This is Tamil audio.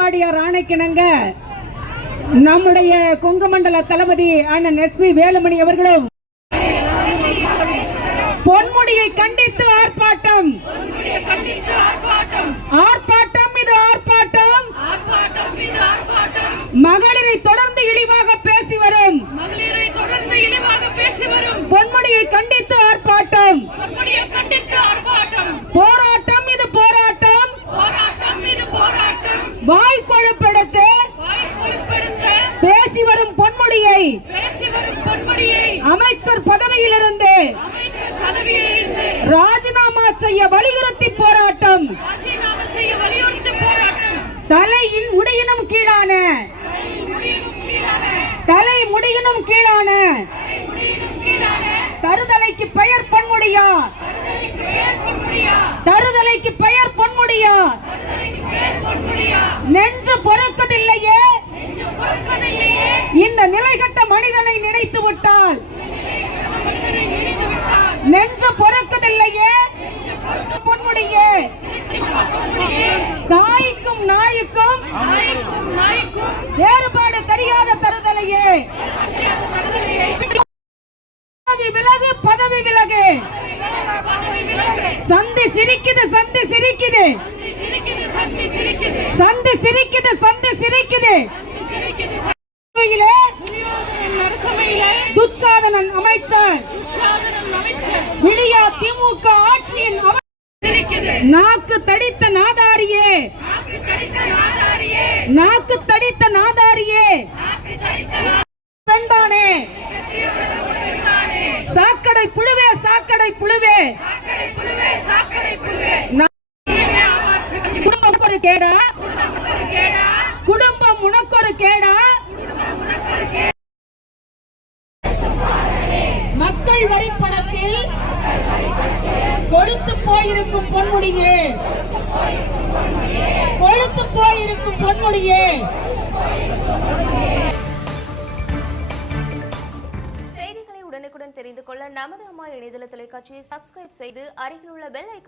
எடப்பாடியார் ஆணைக்கிணங்க. நம்முடைய கொங்குமண்டல தளபதி அண்ணன் எஸ் பி வேலுமணி அவர்களும் பொன்முடியை கண்டித்து ஆர்ப்பாட்டம். ஆர்ப்பாட்டம் இது ஆர்ப்பாட்டம். மகளிரை தொடர்ந்து இழிவாக பேசி வரும். பொன்முடியை கண்டித்து ஆர்ப்பாட்டம். போராட்டம் இது போராட்டம் போராட்டம் மீது போராட்டம் வாய் கொழுப்பெடுத்து வாய் கொழுப்படுத்த பேசி வரும் பொன்முடியை பேசி வரும் பொன்முடியை அமைச்சர் பதவியிலிருந்து ராஜினாமா செய்ய வலியுறுத்தி போராட்டம். தலையின் முடியினும் கீழான. தலை முடியினும் கீழான. தருதலைக்கு பெயர் பொன்முடியா. தருதலைக்கு பெயர் பொன்முடியா. நெஞ்சு பொறுக்கதில்லையே. இந்த நிலைகட்ட மனிதனை நினைத்து விட்டால் நெஞ்சு பொறுக்குதில்லையே. பொன்முடியே தாய்க்கும் நாய்க்கும் வேறுபாடு தெரியாத தருதலையே பதவி விலகு பதவி விலகு. சந்தி சிரிக்குது சந்தி சிரிக்குது சிரிக்குது. சந்தி சிரிக்குது சந்தி சிரிக்குது. துச்சாதனன் அமைச்சர். விடியா திமுக ஆட்சியின் நாக்கு தடித்த நாதாரியே. நாக்கு தடித்த நாதாரியே. பெண்தானே சாக்கடை புழுவே சாக்கடை புழுவே. குடும்பம் ஒரு கேடா? கேடா? குடும்பம் உனக்கொரு கேடா? கொழுத்து போயிருக்கும் பொன்முடியே. கொழுத்து போயிருக்கும் பொன்முடியே. செய்திகளை உடனுக்குடன் தெரிந்து கொள்ள நமது அம்மா இணையதள தொலைக்காட்சியை சப்ஸ்கிரைப் செய்து அருகில் உள்ள பெல் ஐக்கான்